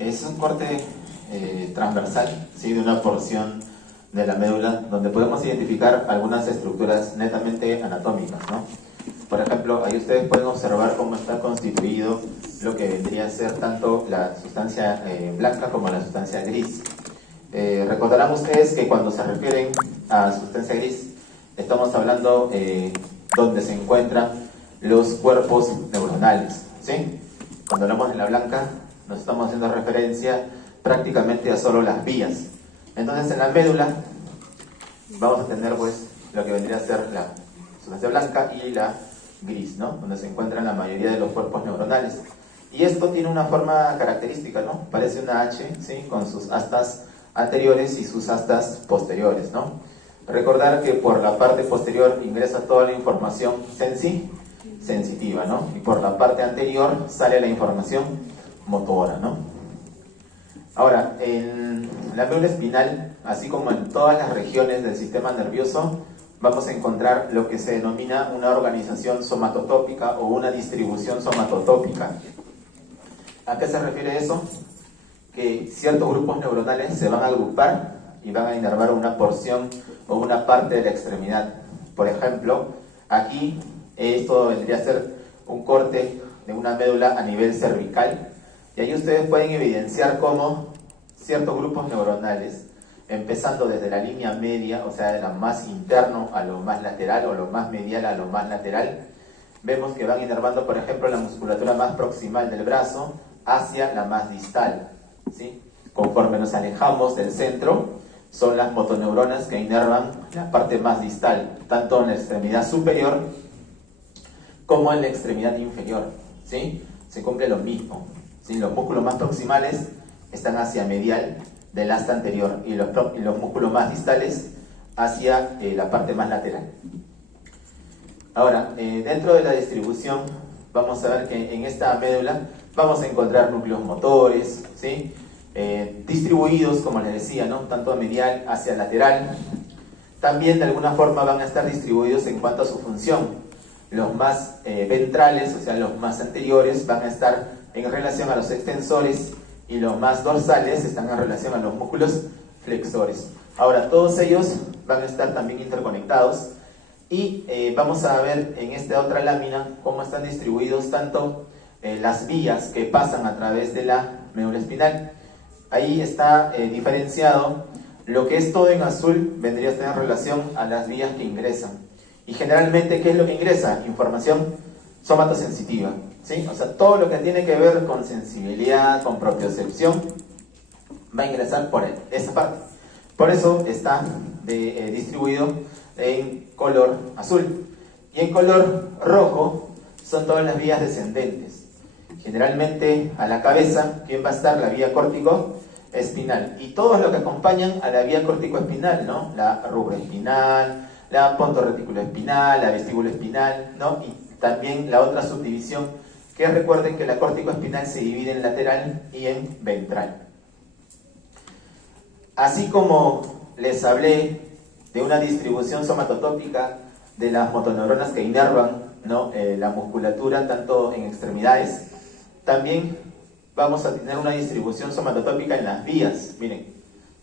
Es un corte transversal, ¿sí? De una porción de la médula donde podemos identificar algunas estructuras netamente anatómicas, ¿no? Por ejemplo, ahí ustedes pueden observar cómo está constituido lo que vendría a ser tanto la sustancia blanca como la sustancia gris. Recordarán ustedes que cuando se refieren a sustancia gris, estamos hablando donde se encuentran los cuerpos neuronales, ¿sí? Cuando hablamos de la blanca, nos estamos haciendo referencia prácticamente a solo las vías. Entonces, en la médula vamos a tener pues lo que vendría a ser la sustancia blanca y la gris, ¿no? Donde se encuentran la mayoría de los cuerpos neuronales. Y esto tiene una forma característica, ¿no? Parece una H, ¿sí? Con sus astas anteriores y sus astas posteriores, ¿no? Recordar que por la parte posterior ingresa toda la información sensitiva, ¿no? Y por la parte anterior sale la información motora, ¿no? Ahora, en la médula espinal, así como en todas las regiones del sistema nervioso, vamos a encontrar lo que se denomina una organización somatotópica o una distribución somatotópica. ¿A qué se refiere eso? Que ciertos grupos neuronales se van a agrupar y van a inervar una porción o una parte de la extremidad. Por ejemplo, aquí esto vendría a ser un corte de una médula a nivel cervical, y ahí ustedes pueden evidenciar cómo ciertos grupos neuronales, empezando desde la línea media, o sea, de lo más interno a lo más lateral o lo más medial a lo más lateral, vemos que van inervando, por ejemplo, la musculatura más proximal del brazo hacia la más distal, ¿sí? Conforme nos alejamos del centro, son las motoneuronas que inervan la parte más distal, tanto en la extremidad superior como en la extremidad inferior, ¿sí? Se cumple lo mismo, ¿sí? Los músculos más proximales están hacia medial del asta anterior y los músculos más distales hacia la parte más lateral. Ahora, dentro de la distribución, vamos a ver que en esta médula vamos a encontrar núcleos motores, ¿sí? Distribuidos, como les decía, ¿no? Tanto medial hacia lateral. También de alguna forma van a estar distribuidos en cuanto a su función. Los más ventrales, o sea, los más anteriores, van a estar en relación a los extensores, y los más dorsales están en relación a los músculos flexores. Ahora, todos ellos van a estar también interconectados, y vamos a ver en esta otra lámina cómo están distribuidos tanto las vías que pasan a través de la médula espinal. Ahí está diferenciado lo que es todo en azul, vendría a estar en relación a las vías que ingresan. Y generalmente, ¿qué es lo que ingresa? Información somatosensitiva, ¿sí? O sea, todo lo que tiene que ver con sensibilidad, con propiocepción, va a ingresar por esa parte. Por eso está distribuido en color azul. Y en color rojo son todas las vías descendentes. Generalmente a la cabeza, ¿quién va a estar? La vía córtico-espinal. Y todos los que acompañan a la vía córtico-espinal, ¿no? La rubroespinal, la pontorreticuloespinal, la vestíbuloespinal, ¿no? Y también la otra subdivisión, que recuerden que la córtico-espinal se divide en lateral y en ventral. Así como les hablé de una distribución somatotópica de las motoneuronas que inervan, ¿no? La musculatura, tanto en extremidades, también vamos a tener una distribución somatotópica en las vías. Miren,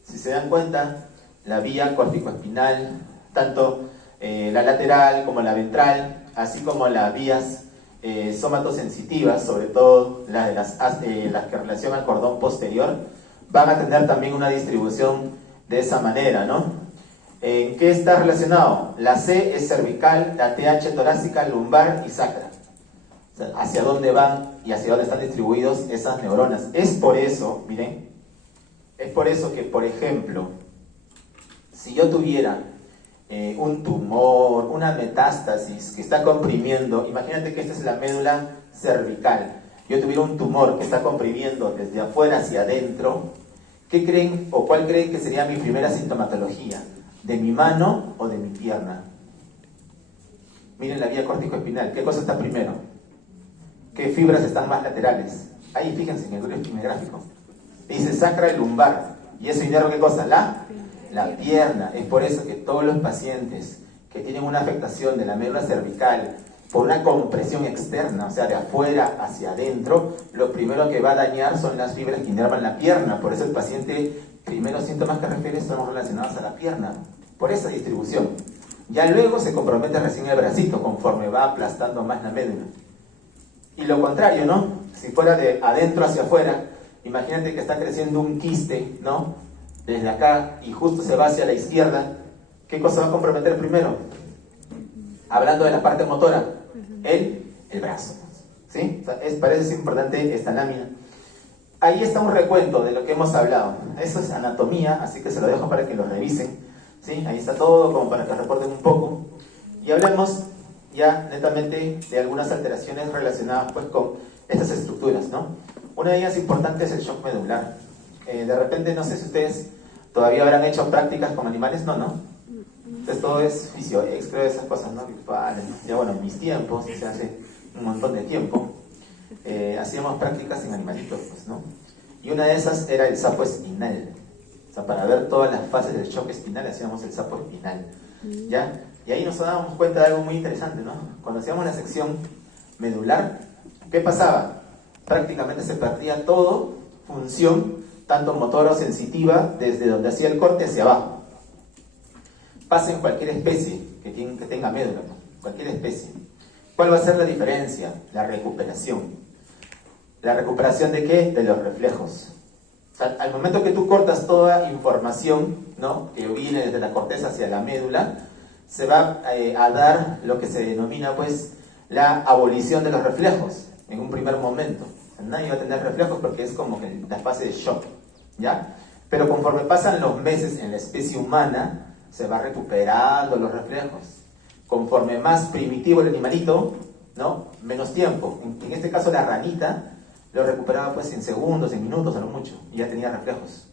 si se dan cuenta, la vía córtico-espinal, tanto la lateral como la ventral, así como las vías somatosensitivas, sobre todo las que relacionan al cordón posterior, van a tener también una distribución de esa manera, ¿no? ¿En qué está relacionado? La C es cervical, la TH torácica, lumbar y sacra. O sea, hacia dónde van y hacia dónde están distribuidos esas neuronas. Es por eso, miren, es por eso que, por ejemplo, si yo tuviera un tumor, una metástasis que está comprimiendo, imagínate que esta es la médula cervical, yo tuviera un tumor que está comprimiendo desde afuera hacia adentro, ¿qué creen o cuál creen que sería mi primera sintomatología? ¿De mi mano o de mi pierna? Miren la vía córtico-espinal, ¿qué cosa está primero? ¿Qué fibras están más laterales? Ahí fíjense en el gráfico. Dice sacra y lumbar. ¿Y eso inerva qué cosa? La pierna. Es por eso que todos los pacientes que tienen una afectación de la médula cervical por una compresión externa, o sea, de afuera hacia adentro, lo primero que va a dañar son las fibras que inervan la pierna. Por eso el paciente, primeros síntomas que refiere son relacionados a la pierna, por esa distribución. Ya luego se compromete recién el bracito, conforme va aplastando más la médula. Y lo contrario, ¿no? Si fuera de adentro hacia afuera, imagínate que está creciendo un quiste, ¿no? Desde acá y justo se va hacia la izquierda. ¿Qué cosa va a comprometer primero? Hablando de la parte motora, el brazo. ¿Sí? O sea, para eso es importante esta lámina. Ahí está un recuento de lo que hemos hablado. Eso es anatomía, así que se lo dejo para que lo revisen. ¿Sí? Ahí está todo, como para que recuerden un poco. Y hablemos ya netamente de algunas alteraciones relacionadas pues con estas estructuras, ¿no? Una de ellas importante es el shock medular. De repente, no sé si ustedes todavía habrán hecho prácticas con animales, ¿no? Entonces todo es fisio-ex, creo, esas cosas, ¿no? Virtuales, ¿no? Ya bueno, en mis tiempos, se hace un montón de tiempo, hacíamos prácticas en animalitos, pues, ¿no? Y una de esas era el sapo espinal. O sea, para ver todas las fases del shock espinal hacíamos el sapo espinal, ¿ya? Y ahí nos dábamos cuenta de algo muy interesante, ¿no? Cuando hacíamos la sección medular, ¿qué pasaba? Prácticamente se perdía todo función, tanto motora o sensitiva, desde donde hacía el corte hacia abajo. Pasa en cualquier especie que tenga médula, ¿no? Cualquier especie. ¿Cuál va a ser la diferencia? La recuperación. ¿La recuperación de qué? De los reflejos. O sea, al momento que tú cortas toda información, ¿no?, que viene desde la corteza hacia la médula, se va a dar lo que se denomina pues la abolición de los reflejos en un primer momento. Nadie va a tener reflejos porque es como que la fase de shock, ¿ya? Pero conforme pasan los meses en la especie humana, se va recuperando los reflejos. Conforme más primitivo el animalito, ¿no?, menos tiempo. En este caso la ranita lo recuperaba pues en segundos, en minutos a lo mucho, y ya tenía reflejos.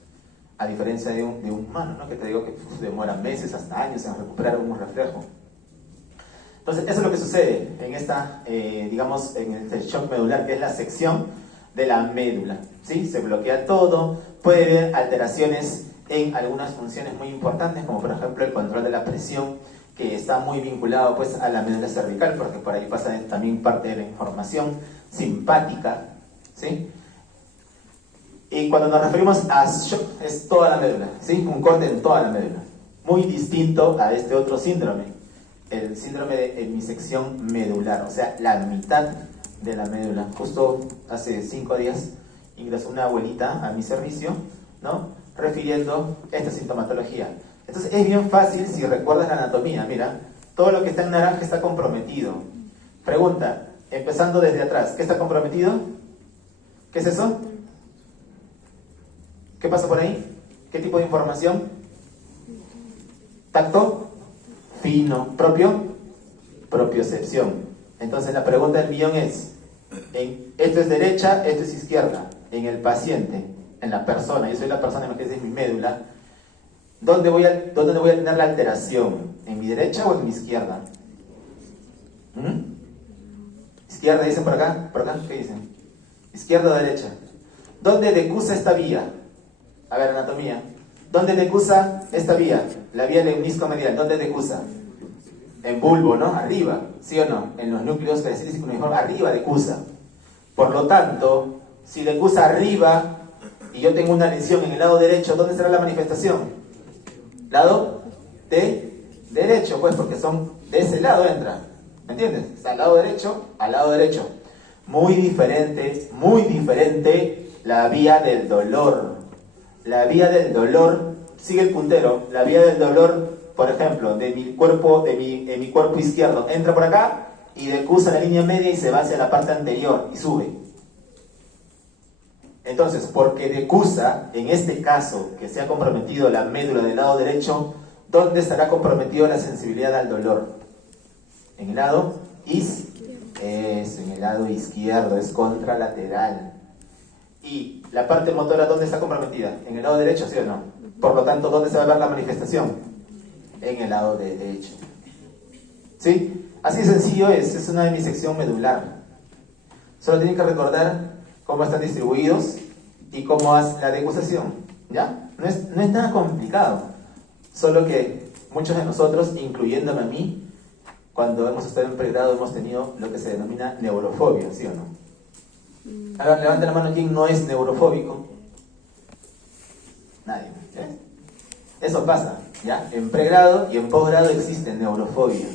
A diferencia de un humano, ¿no?, que te digo que demora meses hasta años en recuperar un reflejo. Entonces, eso es lo que sucede en esta, digamos, en el shock medular, que es la sección de la médula, ¿sí? Se bloquea todo, puede haber alteraciones en algunas funciones muy importantes, como por ejemplo el control de la presión, que está muy vinculado pues a la médula cervical, porque por ahí pasa también parte de la información simpática, ¿sí? Y cuando nos referimos a shock, es toda la médula, ¿sí? Un corte en toda la médula. Muy distinto a este otro síndrome, el síndrome de hemisección medular, o sea, la mitad de la médula. Justo hace 5 días ingresó una abuelita a mi servicio, ¿no?, refiriendo esta sintomatología. Entonces es bien fácil si recuerdas la anatomía. Mira, todo lo que está en naranja está comprometido. Pregunta, empezando desde atrás, ¿qué está comprometido? ¿Qué es eso? ¿Qué pasa por ahí? ¿Qué tipo de información? Tacto fino. Propiocepción. Entonces la pregunta del millón es, esto es derecha, esto es izquierda. En el paciente, en la persona, yo soy la persona, imagínense, es mi médula. ¿Dónde voy a tener la alteración? ¿En mi derecha o en mi izquierda? ¿Izquierda dicen por acá? ¿Por acá? ¿Qué dicen? ¿Izquierda o derecha? ¿Dónde decusa esta vía? A ver, anatomía. ¿Dónde decusa esta vía? La vía lemnisco-medial. ¿Dónde decusa? En bulbo, ¿no? Arriba, ¿sí o no? En los núcleos pericilis y cuneiformes, arriba decusa. Por lo tanto, si decusa arriba y yo tengo una lesión en el lado derecho, ¿dónde será la manifestación? Lado de derecho, pues, porque son de ese lado entra. ¿Me entiendes? Está al lado derecho, al lado derecho. Muy diferente la vía del dolor. La vía del dolor, sigue el puntero, la vía del dolor, por ejemplo, de mi cuerpo izquierdo, entra por acá y decusa la línea media y se va hacia la parte anterior y sube. Entonces, porque decusa, en este caso, que se ha comprometido la médula del lado derecho, ¿dónde estará comprometido la sensibilidad al dolor? En el lado en el lado izquierdo, es contralateral. ¿Y la parte motora dónde está comprometida? ¿En el lado derecho, sí o no? Por lo tanto, ¿dónde se va a ver la manifestación? En el lado derecho. ¿Sí? Así de sencillo es una hemisección medular. Solo tienen que recordar cómo están distribuidos y cómo hace la decusación, ¿ya? No es nada complicado, solo que muchos de nosotros, incluyéndome a mí, cuando hemos estado en pregrado hemos tenido lo que se denomina neurofobia, ¿sí o no? A ver, levante la mano, ¿quién no es neurofóbico? Nadie. ¿Eh? Eso pasa, ¿ya? En pregrado y en posgrado existe neurofobia,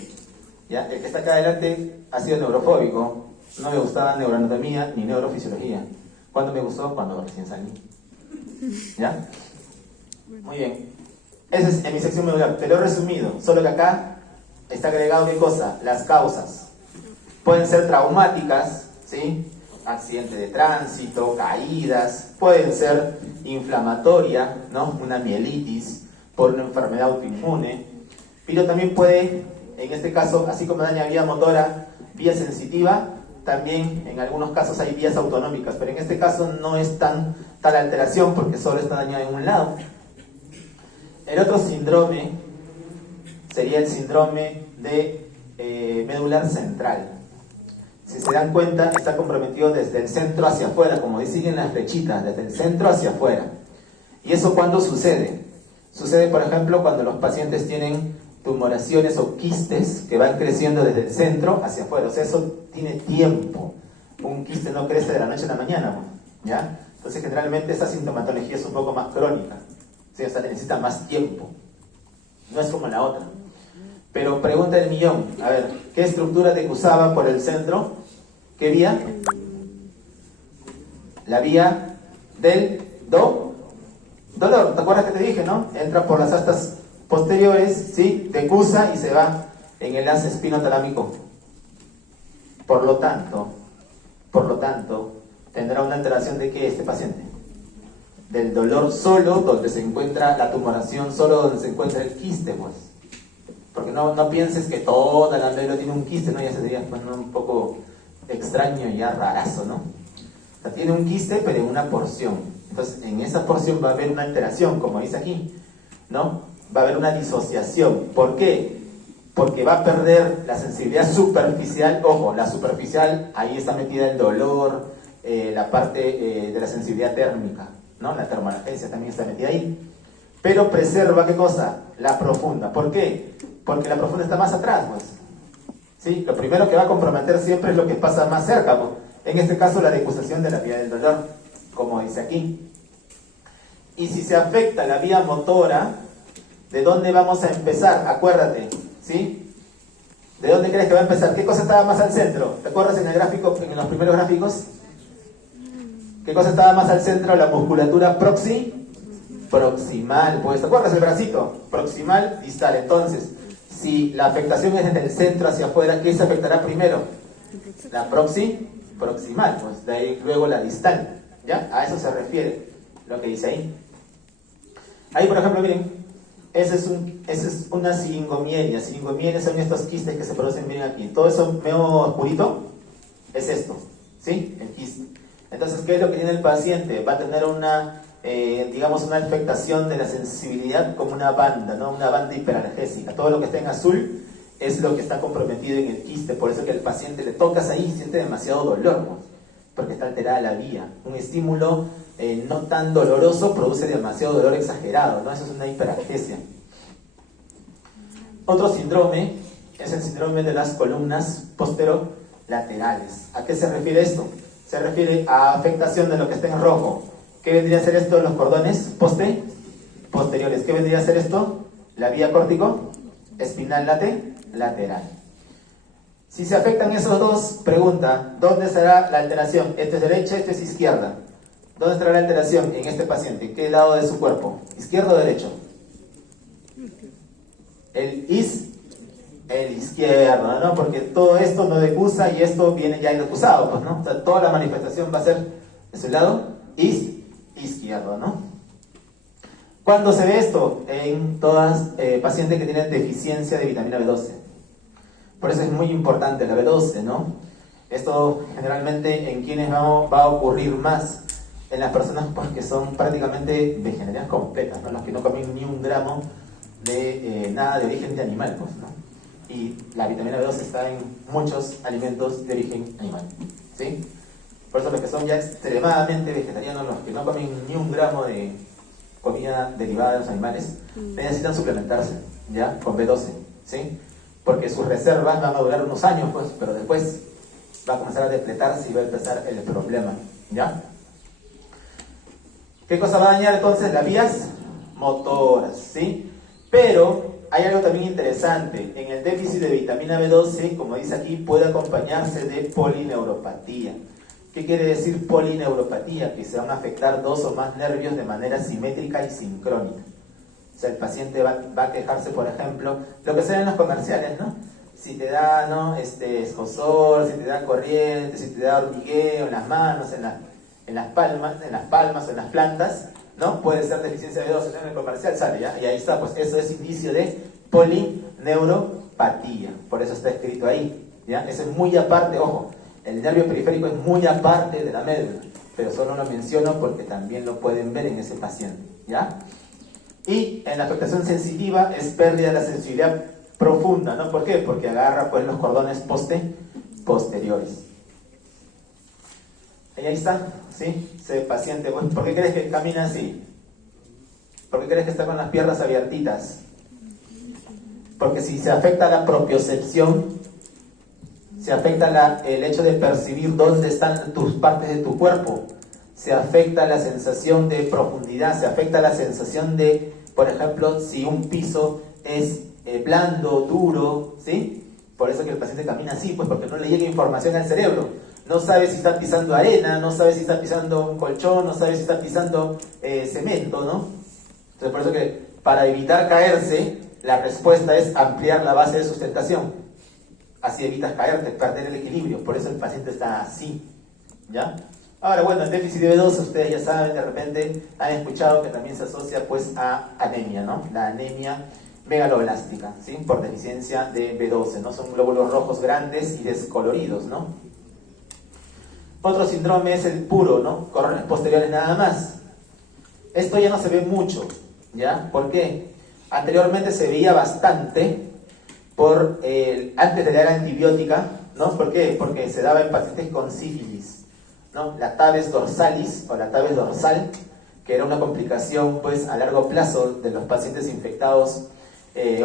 ¿ya? El que está acá adelante ha sido neurofóbico. No me gustaba neuroanatomía ni neurofisiología. ¿Cuándo me gustó? Cuando recién salí. ¿Ya? Muy bien. Esa es en mi sección medular. Te lo he resumido. Solo que acá está agregado ¿qué cosa? Las causas. Pueden ser traumáticas, ¿sí? Accidente de tránsito, caídas. Pueden ser inflamatoria, ¿no? Una mielitis por una enfermedad autoinmune. Pero también puede, en este caso, así como daña vía motora, vía sensitiva, también en algunos casos hay vías autonómicas, pero en este caso no es tal alteración porque solo está dañada en un lado. El otro síndrome sería el síndrome de medular central. Si se dan cuenta, está comprometido desde el centro hacia afuera, como siguen las flechitas, desde el centro hacia afuera. ¿Y eso cuándo sucede? Sucede, por ejemplo, cuando los pacientes tienen tumoraciones o quistes que van creciendo desde el centro hacia afuera. O sea, eso tiene tiempo. Un quiste no crece de la noche a la mañana, ¿ya? Entonces, generalmente esa sintomatología es un poco más crónica. ¿Sí? O sea, necesita más tiempo. No es como la otra. Pero pregunta del millón. A ver, ¿qué estructura te cruzaba por el centro? ¿Qué vía? La vía del dolor. ¿Te acuerdas que te dije, no? Entra por las astas posteriores, ¿sí? Decusa y se va en el enlace espinotalámico. Por lo tanto, tendrá una alteración de ¿qué este paciente? Del dolor solo, donde se encuentra la tumoración, solo donde se encuentra el quiste, pues. Porque no pienses que toda la médula tiene un quiste, ¿no? Ya sería pues, ¿no? Un poco extraño y ya rarazo, ¿no? O sea, tiene un quiste, pero en una porción. Entonces, en esa porción va a haber una alteración, como dice aquí, ¿no? Va a haber una disociación. ¿Por qué? Porque va a perder la sensibilidad superficial. Ojo, la superficial, ahí está metida el dolor, la parte de la sensibilidad térmica, ¿no? La termoanagesia también está metida ahí. Pero preserva, ¿qué cosa? La profunda. ¿Por qué? Porque la profunda está más atrás, pues. ¿Sí? Lo primero que va a comprometer siempre es lo que pasa más cerca, pues. En este caso, la decusación de la vía del dolor, como dice aquí. Y si se afecta la vía motora, ¿de dónde vamos a empezar? Acuérdate, ¿sí? ¿De dónde crees que va a empezar? ¿Qué cosa estaba más al centro? ¿Te acuerdas en el gráfico, en los primeros gráficos? ¿Qué cosa estaba más al centro? La musculatura proximal, pues, ¿te acuerdas el bracito? Proximal, distal. Entonces, si la afectación es desde el centro hacia afuera, ¿qué se afectará primero? La proximal, pues, de ahí luego la distal, ¿ya? A eso se refiere lo que dice ahí. Ahí, por ejemplo, miren, esa es una siringomielia. Siringomielia son estos quistes que se producen, miren aquí. Todo eso medio oscurito es esto, ¿sí? El quiste. Entonces, ¿qué es lo que tiene el paciente? Va a tener una, digamos, una afectación de la sensibilidad como una banda, ¿no? Una banda hiperalgésica. Todo lo que está en azul es lo que está comprometido en el quiste. Por eso que al paciente le tocas ahí y siente demasiado dolor, ¿no? Porque está alterada la vía. Un estímulo no tan doloroso produce demasiado dolor exagerado, ¿no? Eso es una hiperalgesia. Otro síndrome es el síndrome de las columnas posterolaterales. ¿A qué se refiere esto? Se refiere a afectación de lo que está en rojo. ¿Qué vendría a ser esto? Los cordones posteriores. ¿Qué vendría a ser esto? La vía córtico espinal lateral. Si se afectan esos dos, pregunta, ¿dónde será la alteración? ¿Este es derecha, este es izquierda? ¿Dónde estará la alteración en este paciente? ¿En qué lado de su cuerpo? ¿Izquierdo o derecho? El izquierdo, ¿no? Porque todo esto no decusa y esto viene ya indecusado, pues, ¿no? O sea, toda la manifestación va a ser de su lado izquierdo, ¿no? ¿Cuándo se ve esto? En todas pacientes que tienen deficiencia de vitamina B12. Por eso es muy importante la B12, ¿no? Esto generalmente en quienes va a ocurrir más en las personas pues, que son prácticamente vegetarianas completas, ¿no? Los que no comen ni un gramo de nada de origen de animal, pues, ¿no? Y la vitamina B12 está en muchos alimentos de origen animal, ¿sí? Por eso los que son ya extremadamente vegetarianos, los que no comen ni un gramo de comida derivada de los animales, necesitan suplementarse, ¿ya? Con B12, ¿sí? porque sus reservas van a durar unos años, pues, pero después va a comenzar a depletarse y va a empezar el problema, ¿ya? ¿Qué cosa va a dañar entonces? Las vías motoras, ¿sí? Pero hay algo también interesante. En el déficit de vitamina B12, como dice aquí, puede acompañarse de polineuropatía. ¿Qué quiere decir polineuropatía? Que se van a afectar 2 o más nervios de manera simétrica y sincrónica. O sea, el paciente va a quejarse, por ejemplo, lo que se ve en los comerciales, ¿no? Si te da, ¿no? Escozor, si te da corriente, si te da hormigueo en las manos, en las palmas o en las plantas, ¿no? Puede ser deficiencia de B12, en el comercial sale, ¿ya? Y ahí está, pues eso es indicio de polineuropatía. Por eso está escrito ahí, ¿ya? Eso es muy aparte, ojo, el nervio periférico es muy aparte de la médula, pero solo lo menciono porque también lo pueden ver en ese paciente, ¿ya? Y en la afectación sensitiva es pérdida de la sensibilidad profunda, ¿no? ¿Por qué? Porque agarra pues los cordones posteriores. Y ahí está, ¿sí? Ese paciente, pues, ¿por qué crees que camina así? ¿Por qué crees que está con las piernas abiertitas? Porque si se afecta la propiocepción, se afecta el hecho de percibir dónde están tus partes de tu cuerpo, se afecta la sensación de profundidad, se afecta la sensación de, por ejemplo, si un piso es blando, duro, ¿sí? Por eso que el paciente camina así, pues porque no le llega información al cerebro. No sabe si está pisando arena, no sabe si está pisando un colchón, no sabe si está pisando cemento, ¿no? Entonces por eso que para evitar caerse, la respuesta es ampliar la base de sustentación. Así evitas caerte, perder el equilibrio. Por eso el paciente está así, ¿ya? Ahora, bueno, el déficit de B12, ustedes ya saben, de repente han escuchado que también se asocia pues a anemia, ¿no? La anemia megaloblástica, ¿sí? Por deficiencia de B12, ¿no? Son glóbulos rojos grandes y descoloridos, ¿no? Otro síndrome es el puro, ¿no? Cordones posteriores nada más. Esto ya no se ve mucho, ¿ya? ¿Por qué? Anteriormente se veía bastante antes de la era antibiótica, ¿no? ¿Por qué? Porque se daba en pacientes con sífilis, ¿no? La tabes dorsalis o la tabes dorsal, que era una complicación pues a largo plazo de los pacientes infectados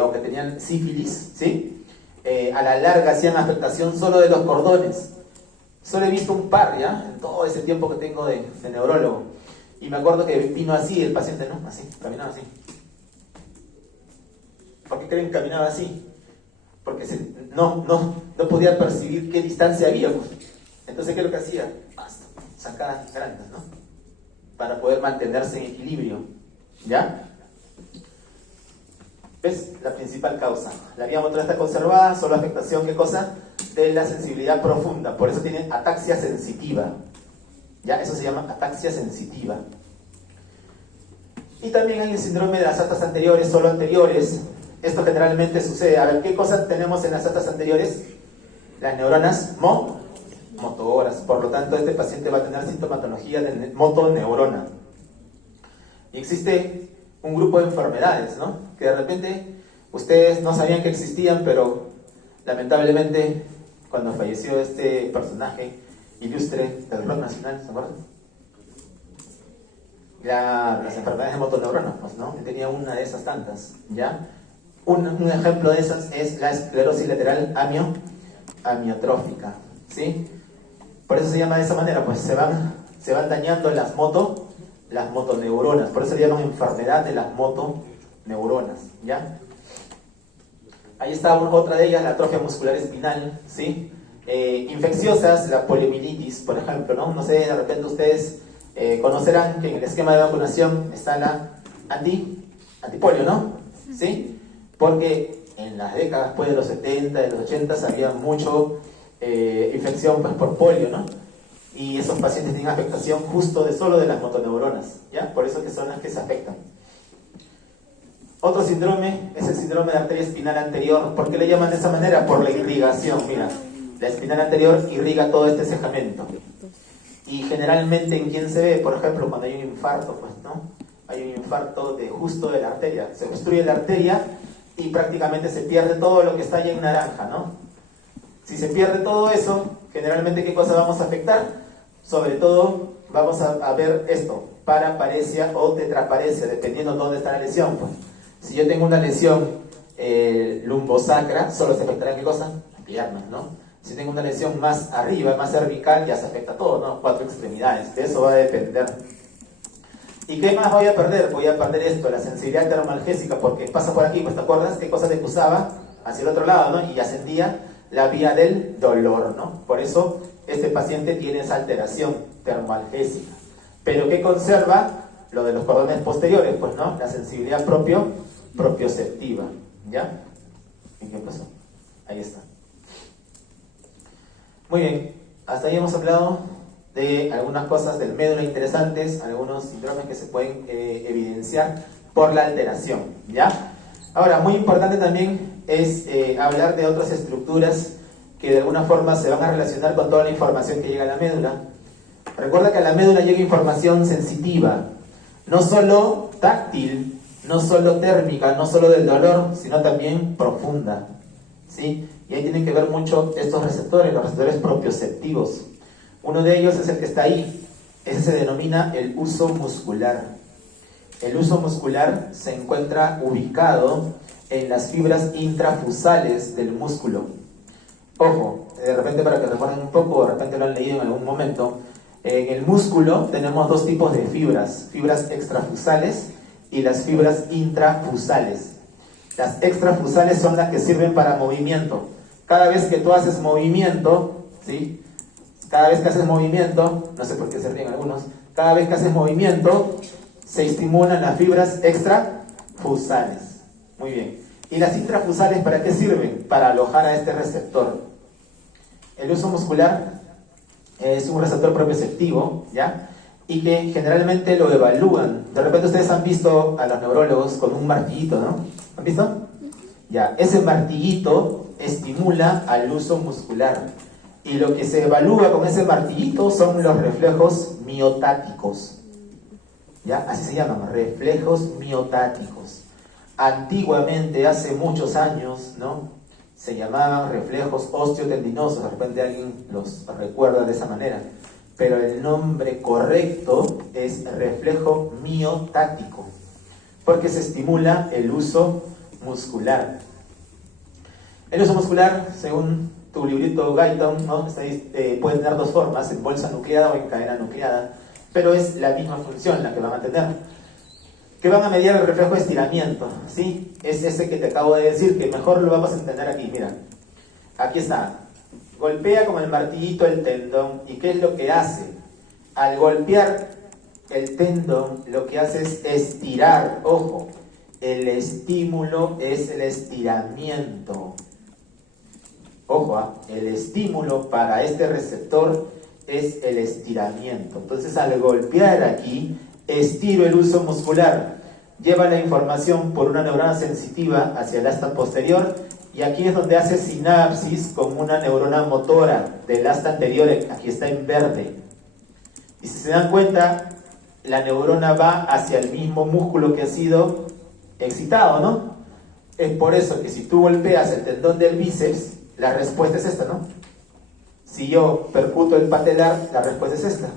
o que tenían sífilis, ¿sí? A la larga hacían afectación solo de los cordones. Solo he visto un par, ¿ya? En todo ese tiempo que tengo de neurólogo. Y me acuerdo que vino así el paciente, ¿no? Así, caminaba así. ¿Por qué creen que caminaba así? Porque no podía percibir qué distancia había. Pues. Entonces, ¿qué es lo que hacía? Basta, sacadas grandes, ¿no? Para poder mantenerse en equilibrio. ¿Ya? ¿Ves? La principal causa. La vía motora está conservada, solo afectación, ¿qué cosa? De la sensibilidad profunda. Por eso tiene ataxia sensitiva. ¿Ya? Eso se llama ataxia sensitiva. Y también hay el síndrome de las atas anteriores, solo anteriores. Esto generalmente sucede. A ver, ¿qué cosas tenemos en las atas anteriores? Las neuronas motoras. Por lo tanto, este paciente va a tener sintomatología de motoneurona. Y existe un grupo de enfermedades, ¿no? Que de repente ustedes no sabían que existían, pero lamentablemente cuando falleció este personaje ilustre del rock nacional, ¿se acuerdan? Las enfermedades de motoneurona, pues, ¿no? Él tenía una de esas tantas, ¿ya? Un ejemplo de esas es la esclerosis lateral amiotrófica, ¿sí? Por eso se llama de esa manera, pues se van dañando las motoneuronas, por eso se llama enfermedad de las motoneuronas, ¿ya? Ahí está otra de ellas, la atrofia muscular espinal, ¿sí? Infecciosas, la poliomielitis, por ejemplo, ¿no? No sé, de repente ustedes conocerán que en el esquema de vacunación está la antipolio, ¿no? ¿Sí? Porque en las décadas pues, de los 70, de los 80 había mucho infección pues, por polio, ¿no? Y esos pacientes tienen afectación justo solo de las motoneuronas, ¿ya? Por eso que son las que se afectan. Otro síndrome es el síndrome de arteria espinal anterior. ¿Por qué le llaman de esa manera? Por la irrigación, mira. La espinal anterior irriga todo este cejamiento. Y generalmente, ¿en quién se ve? Por ejemplo, cuando hay un infarto, pues, ¿no? Hay un infarto justo de la arteria. Se obstruye la arteria y prácticamente se pierde todo lo que está allá en naranja, ¿no? Si se pierde todo eso, generalmente, ¿qué cosa vamos a afectar? Sobre todo, vamos a ver esto, paraparesia o tetraparesia, dependiendo de dónde está la lesión, pues. Si yo tengo una lesión lumbosacra, solo se afectará ¿qué cosa? La pierna, ¿no? Si tengo una lesión más arriba, más cervical, ya se afecta todo, ¿no? 4 extremidades, de eso va a depender. ¿Y qué más voy a perder? Voy a perder esto, la sensibilidad termoalgésica, porque pasa por aquí, pues ¿te acuerdas qué cosa te cruzaba hacia el otro lado, ¿no? Y ascendía la vía del dolor, ¿no? Por eso este paciente tiene esa alteración termoalgésica. Pero ¿qué conserva? Lo de los cordones posteriores, pues, ¿no? La sensibilidad propioceptiva, ¿ya? ¿En qué pasó? Ahí está. Muy bien, hasta ahí hemos hablado de algunas cosas del médula interesantes, algunos síndromes que se pueden evidenciar por la alteración, ¿ya? Ahora, muy importante también es hablar de otras estructuras que de alguna forma se van a relacionar con toda la información que llega a la médula. Recuerda que a la médula llega información sensitiva, no solo táctil, no solo térmica, no solo del dolor, sino también profunda, ¿sí? Y ahí tienen que ver mucho estos receptores, los receptores propioceptivos. Uno de ellos es el que está ahí, ese se denomina el huso muscular. El huso muscular se encuentra ubicado en las fibras intrafusales del músculo. Ojo, de repente para que recuerden un poco, de repente lo han leído en algún momento, en el músculo tenemos 2 tipos de fibras, fibras extrafusales y las fibras intrafusales. Las extrafusales son las que sirven para movimiento. Cada vez que tú haces movimiento, ¿sí? Cada vez que haces movimiento, no sé por qué se ríen algunos, cada vez que haces movimiento se estimulan las fibras extrafusales. Muy bien. ¿Y las intrafusales para qué sirven? Para alojar a este receptor. El huso muscular es un receptor propioceptivo, ¿ya? Y que generalmente lo evalúan. De repente ustedes han visto a los neurólogos con un martillito, ¿no? ¿Han visto? Ya, ese martillito estimula al huso muscular. Y lo que se evalúa con ese martillito son los reflejos miotáticos. ¿Ya? Así se llaman, reflejos miotáticos. Antiguamente, hace muchos años, ¿no? Se llamaban reflejos osteotendinosos. De repente alguien los recuerda de esa manera. Pero el nombre correcto es reflejo miotático, porque se estimula el huso muscular. El huso muscular, según tu librito Guyton, ¿no? Puede tener 2 formas, en bolsa nucleada o en cadena nucleada, pero es la misma función la que van a tener. ¿Qué van a medir el reflejo de estiramiento? ¿Sí? Es ese que te acabo de decir, que mejor lo vamos a entender aquí. Mira, aquí está. Golpea con el martillito el tendón. ¿Y qué es lo que hace? Al golpear el tendón, lo que hace es estirar. Ojo, el estímulo es el estiramiento. Ojo, el estímulo para este receptor es el estiramiento. Entonces, al golpear aquí, estiro el huso muscular. Lleva la información por una neurona sensitiva hacia el asta posterior. Y aquí es donde hace sinapsis con una neurona motora del asta anterior, aquí está en verde. Y si se dan cuenta, la neurona va hacia el mismo músculo que ha sido excitado, ¿no? Es por eso que si tú golpeas el tendón del bíceps, la respuesta es esta, ¿no? Si yo percuto el patelar, la respuesta es esta.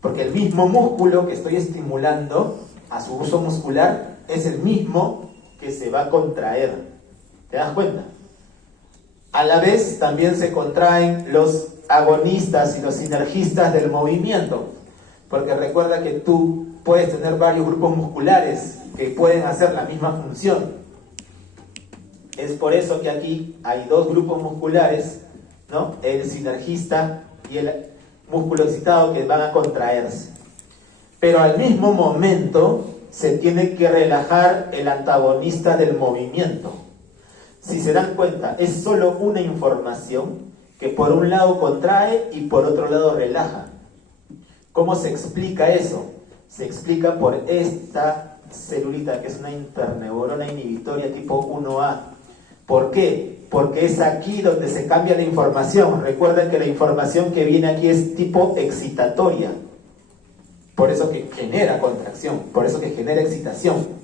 Porque el mismo músculo que estoy estimulando a su uso muscular es el mismo que se va a contraer. ¿Te das cuenta? A la vez también se contraen los agonistas y los sinergistas del movimiento, porque recuerda que tú puedes tener varios grupos musculares que pueden hacer la misma función. Es por eso que aquí hay 2 grupos musculares, ¿no? El sinergista y el músculo excitado, que van a contraerse. Pero al mismo momento se tiene que relajar el antagonista del movimiento. Si se dan cuenta, es solo una información que por un lado contrae y por otro lado relaja. ¿Cómo se explica eso? Se explica por esta celulita, que es una interneurona inhibitoria tipo 1A. ¿Por qué? Porque es aquí donde se cambia la información. Recuerden que la información que viene aquí es tipo excitatoria. Por eso que genera contracción, por eso que genera excitación.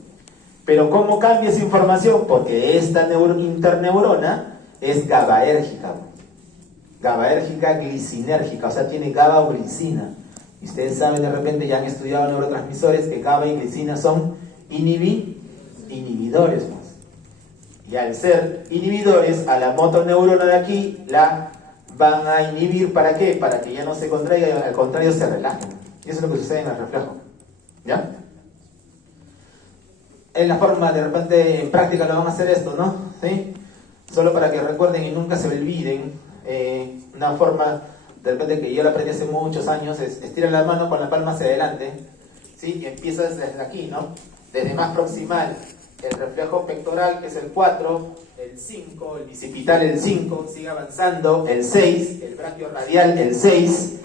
Pero ¿cómo cambia esa información? Porque esta interneurona es GABAérgica. GABAérgica glicinérgica, o sea, tiene GABA o glicina. Y ustedes saben, de repente ya han estudiado neurotransmisores, que GABA y glicina son inhibidores. Y al ser inhibidores, a la motoneurona de aquí la van a inhibir. ¿Para qué? Para que ya no se contraiga y al contrario se relajen. Y eso es lo que sucede en el reflejo. ¿Ya? En la forma, de repente, en práctica lo van a hacer esto, ¿no? ¿Sí? Solo para que recuerden y nunca se olviden. Una forma, de repente, que yo la aprendí hace muchos años, es estirar la mano con la palma hacia adelante. ¿Sí? Y empiezas desde aquí, ¿no? Desde más proximal, el reflejo pectoral, que es el 4, el 5, el bicipital, el 5, sigue avanzando, el 6, el braquio radial, el 6,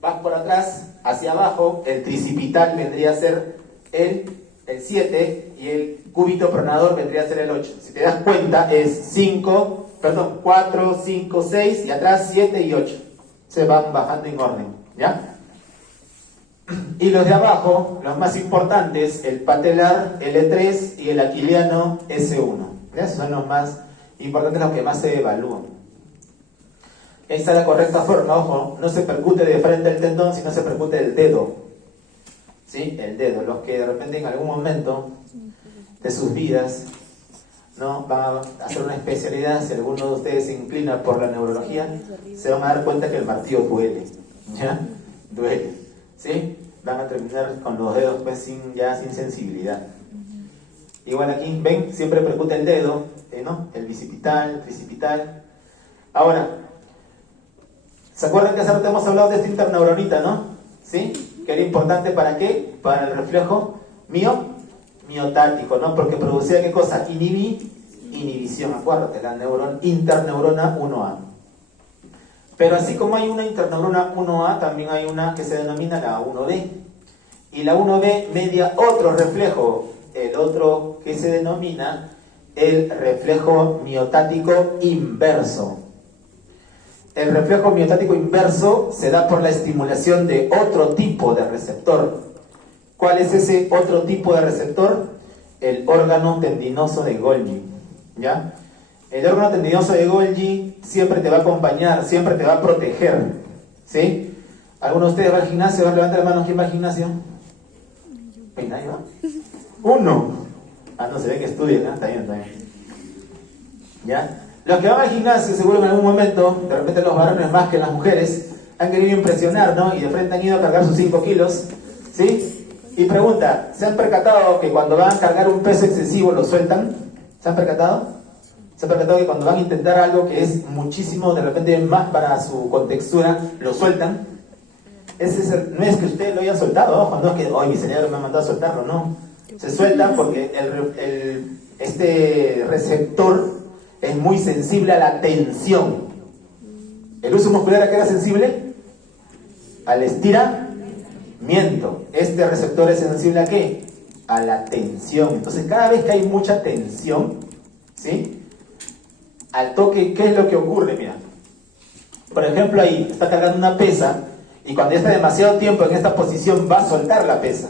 vas por atrás, hacia abajo, el tricipital vendría a ser el 7 y el cúbito pronador vendría a ser el 8. Si te das cuenta, es 4, 5, 6 y atrás 7 y 8. Se van bajando en orden, ¿ya? Y los de abajo, los más importantes, el patelar L3 y el aquiliano S1. Esos son los más importantes, los que más se evalúan. Esta es la correcta forma, ojo, no se percute de frente el tendón, sino se percute el dedo. ¿Sí? El dedo. Los que de repente en algún momento de sus vidas, ¿no?, van a hacer una especialidad, si alguno de ustedes se inclina por la neurología, se van a dar cuenta que el martillo duele. ¿Ya? Duele. ¿Sí? Van a terminar con los dedos pues sin sensibilidad. Igual aquí, ven, siempre percute el dedo, ¿no? El bicipital, el tricipital. Ahora, ¿se acuerdan que hace rato hemos hablado de esta interneuronita, no? ¿Sí? Que era importante ¿para qué? Para el reflejo miotático, ¿no? Porque producía ¿qué cosa? Inhibición, acuérdate, la interneurona 1A. Pero así como hay una interneurona 1A, también hay una que se denomina la 1B. Y la 1B media otro reflejo, el otro que se denomina el reflejo miotático inverso. El reflejo miotático inverso se da por la estimulación de otro tipo de receptor. ¿Cuál es ese otro tipo de receptor? El órgano tendinoso de Golgi. ¿Ya? El órgano tendinoso de Golgi siempre te va a acompañar, siempre te va a proteger. ¿Sí? ¿Alguno de ustedes va al gimnasio? Levanta la mano, ¿quién va al gimnasio? ¿Nadie va? Uno. No se ve que estudian, ¿no? Está bien. ¿Ya? Los que van al gimnasio, seguro en algún momento, de repente los varones más que las mujeres, han querido impresionar, ¿no? Y de frente han ido a cargar sus 5 kilos, ¿sí? Y pregunta, ¿se han percatado que cuando van a cargar un peso excesivo lo sueltan? ¿Se han percatado? ¿Se han percatado que cuando van a intentar algo que es muchísimo, de repente más para su contextura, lo sueltan? No es que ustedes lo hayan soltado, ojo, no es que hoy mi cerebro me ha mandado a soltarlo, no. Se sueltan porque este receptor es muy sensible a la tensión. ¿El uso muscular a qué era sensible? Al estiramiento. Este receptor es sensible ¿a qué? A la tensión. Entonces cada vez que hay mucha tensión, ¿sí?, al toque, ¿qué es lo que ocurre? Mira, por ejemplo, ahí está cargando una pesa y cuando ya está demasiado tiempo en esta posición va a soltar la pesa.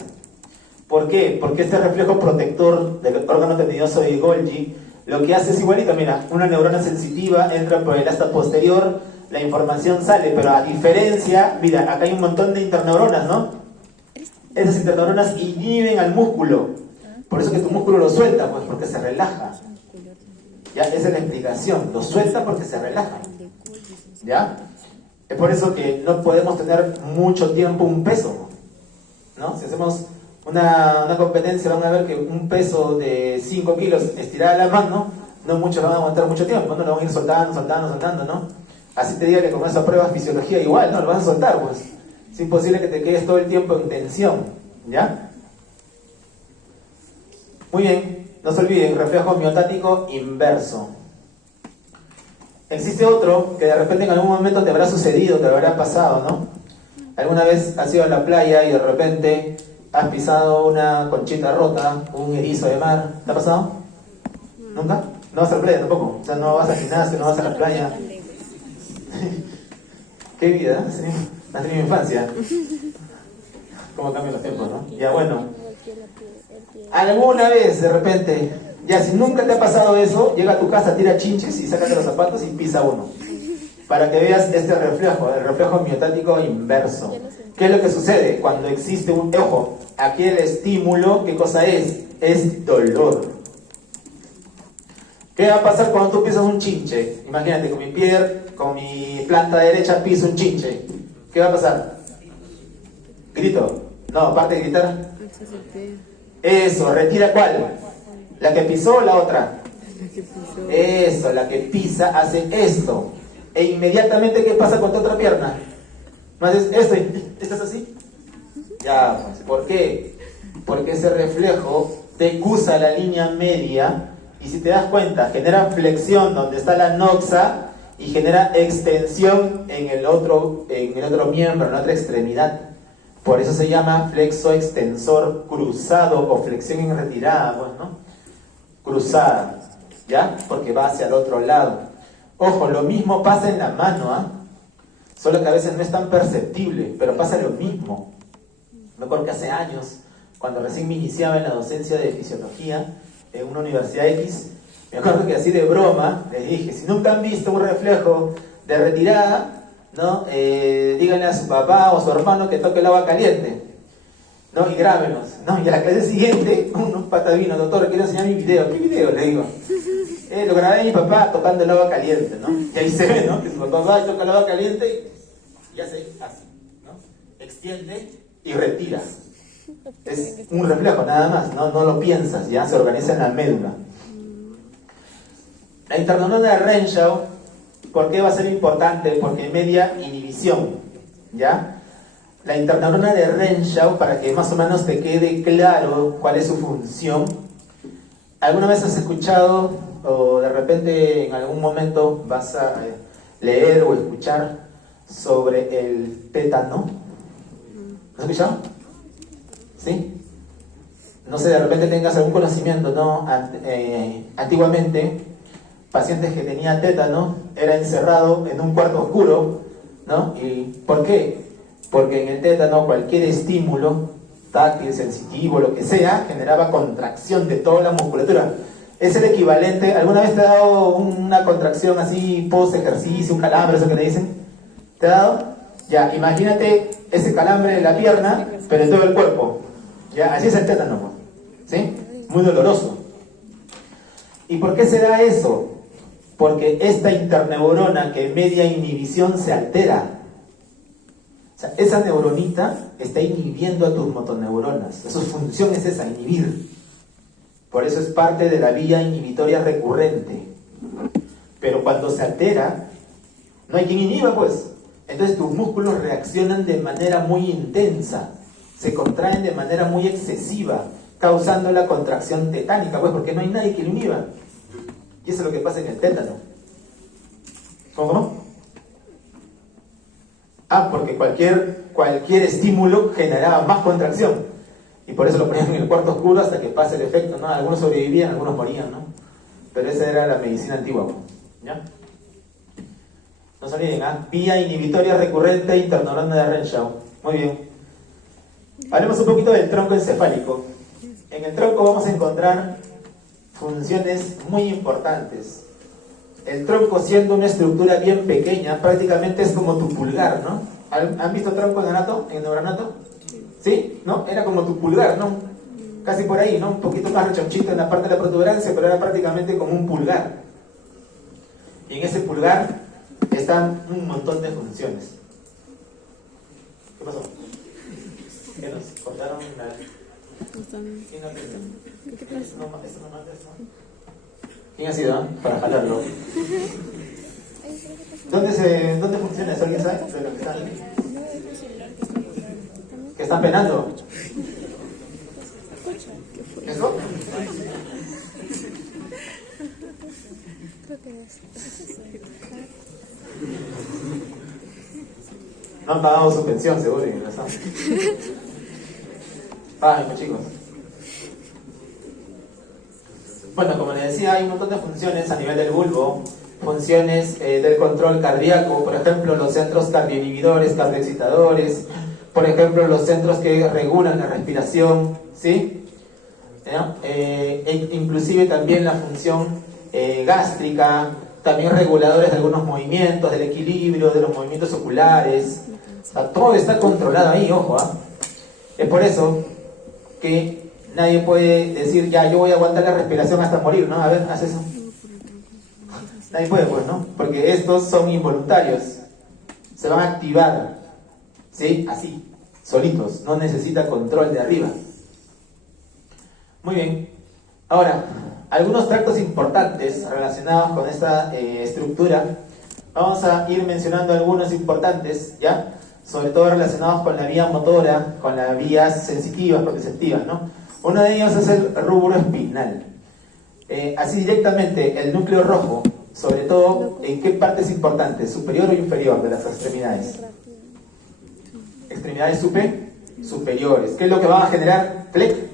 ¿Por qué? Porque este reflejo protector del órgano tendinoso de Golgi lo que hace es igualito. Mira, una neurona sensitiva entra por el asta posterior, la información sale, pero a diferencia, mira, acá hay un montón de interneuronas, ¿no? Esas interneuronas inhiben al músculo, por eso que tu músculo lo suelta, pues porque se relaja. ¿Ya? Esa es la explicación, lo suelta porque se relaja. ¿Ya? Es por eso que no podemos tener mucho tiempo un peso, ¿no? Si hacemos una competencia, van a ver que un peso de 5 kilos estirada la mano, no muchos van a aguantar mucho tiempo, no lo van a ir soltando, ¿no? Así te diga que con esa prueba de fisiología igual, ¿no? Lo vas a soltar, pues. Es imposible que te quedes todo el tiempo en tensión, ¿ya? Muy bien, no se olviden, reflejo miotático inverso. Existe otro que de repente en algún momento te habrá sucedido, te habrá pasado, ¿no? Alguna vez has ido a la playa y de repente has pisado una conchita rota, un erizo de mar. ¿Te ha pasado? ¿Nunca? No vas a la playa tampoco. O sea, no vas al gimnasio, no vas a la playa. Qué vida, ¿eh? Has tenido infancia. ¿Cómo cambian los tiempos, no? Ya bueno. Alguna vez, de repente, ya si nunca te ha pasado eso, llega a tu casa, tira chinches y sácate los zapatos y pisa uno. Para que veas este reflejo, el reflejo miotático inverso. ¿Qué es lo que sucede? Cuando existe un... Ojo, aquí el estímulo, ¿qué cosa es? Es dolor. ¿Qué va a pasar cuando tú pisas un chinche? Imagínate, con mi planta derecha piso un chinche. ¿Qué va a pasar? Grito. No, aparte de gritar. Eso, retira ¿cuál? ¿La que pisó o la otra? Eso, la que pisa hace esto. E inmediatamente, ¿qué pasa con tu otra pierna? ¿No haces esto y estás así? Ya, pues, ¿por qué? Porque ese reflejo te usa la línea media y si te das cuenta, genera flexión donde está la noxa y genera extensión en el otro miembro, en la otra extremidad. Por eso se llama flexo extensor cruzado o flexión en retirada, pues, ¿no? Cruzada, ¿ya? Porque va hacia el otro lado. Ojo, lo mismo pasa en la mano, ¿ah? Solo que a veces no es tan perceptible, pero pasa lo mismo. Me acuerdo que hace años, cuando recién me iniciaba en la docencia de fisiología en una universidad X, me acuerdo que así de broma les dije, si nunca han visto un reflejo de retirada, ¿no? Díganle a su papá o a su hermano que toque el agua caliente, ¿no? Y grábenos, ¿no? Y a la clase siguiente, unos patas vino, doctor, quiero enseñar mi video. ¿Qué video? Le digo. Lo grabé a mi papá tocando el agua caliente, ¿no? Y ahí se ve, ¿no? Que su papá va y toca el agua caliente y hace así, ¿no? Extiende y retira. Es un reflejo nada más, no lo piensas, ya se organiza en la médula. La interneurona de Renshaw, ¿por qué va a ser importante? Porque media inhibición, ¿ya? La interneurona de Renshaw, para que más o menos te quede claro cuál es su función. ¿Alguna vez has escuchado o de repente en algún momento vas a leer o escuchar sobre el tétano? ¿Has escuchado? ¿Sí? No sé, de repente tengas algún conocimiento, ¿no? Antiguamente, pacientes que tenían tétano era encerrado en un cuarto oscuro, ¿no? ¿Y por qué? Porque en el tétano cualquier estímulo táctil, sensitivo, lo que sea, generaba contracción de toda la musculatura. Es el equivalente, ¿alguna vez te ha dado una contracción así post ejercicio, un calambre, eso que le dicen? ¿Te ha dado? Ya, imagínate ese calambre en la pierna, pero en todo el cuerpo. Ya, así es el tétano, ¿sí? Muy doloroso. ¿Y por qué se da eso? Porque esta interneurona que media inhibición se altera. O sea, esa neuronita está inhibiendo a tus motoneuronas. Su función es esa, inhibir. Por eso es parte de la vía inhibitoria recurrente. Pero cuando se altera, no hay quien inhiba, pues. Entonces tus músculos reaccionan de manera muy intensa. Se contraen de manera muy excesiva, causando la contracción tetánica, pues, porque no hay nadie que lo inhiba. Y eso es lo que pasa en el tétano. ¿Cómo? Porque cualquier estímulo generaba más contracción. Y por eso lo ponían en el cuarto oscuro hasta que pase el efecto, ¿no? Algunos sobrevivían, algunos morían, ¿no? Pero esa era la medicina antigua, ¿ya? No se olviden, vía inhibitoria recurrente interneurona de Renshaw. Muy bien. Hablemos un poquito del tronco encefálico. En el tronco vamos a encontrar funciones muy importantes. El tronco, siendo una estructura bien pequeña, prácticamente es como tu pulgar, ¿no? ¿Han visto tronco en neuranato? ¿Sí? ¿No? Era como tu pulgar, ¿no? Casi por ahí, ¿no? Un poquito más rechonchito en la parte de la protuberancia, pero era prácticamente como un pulgar. Y en ese pulgar están un montón de funciones. ¿Qué pasó? ¿Qué nos cortaron la...? ¿Quién ha sido? Para jalarlo. ¿Dónde funciona eso? ¿Alguien sabe? De lo que están... ¿Que están penando? ¿Eso? No han pagado su pensión, seguro. Páguenme, chicos. Bueno, como les decía, hay un montón de funciones a nivel del bulbo, funciones del control cardíaco, por ejemplo, los centros cardioinhibidores, cardioexcitadores, por ejemplo, los centros que regulan la respiración, ¿sí? Inclusive también la función gástrica, también reguladores de algunos movimientos, del equilibrio, de los movimientos oculares. O sea, todo está controlado ahí, ojo, Es por eso que nadie puede decir, ya, yo voy a aguantar la respiración hasta morir, ¿no? A ver, haz eso. Nadie puede, pues, ¿no? Porque estos son involuntarios. Se van a activar, ¿sí? Así, solitos. No necesita control de arriba. Muy bien. Ahora, algunos tractos importantes relacionados con esta estructura. Vamos a ir mencionando algunos importantes, ¿ya? Sobre todo relacionados con la vía motora, con las vías sensitivas, proprioceptivas, ¿no? Uno de ellos es el rubro espinal. Así directamente, el núcleo rojo, sobre todo, ¿en qué parte es importante? ¿Superior o inferior de las extremidades? Extremidades superiores. ¿Qué es lo que van a generar? Flexión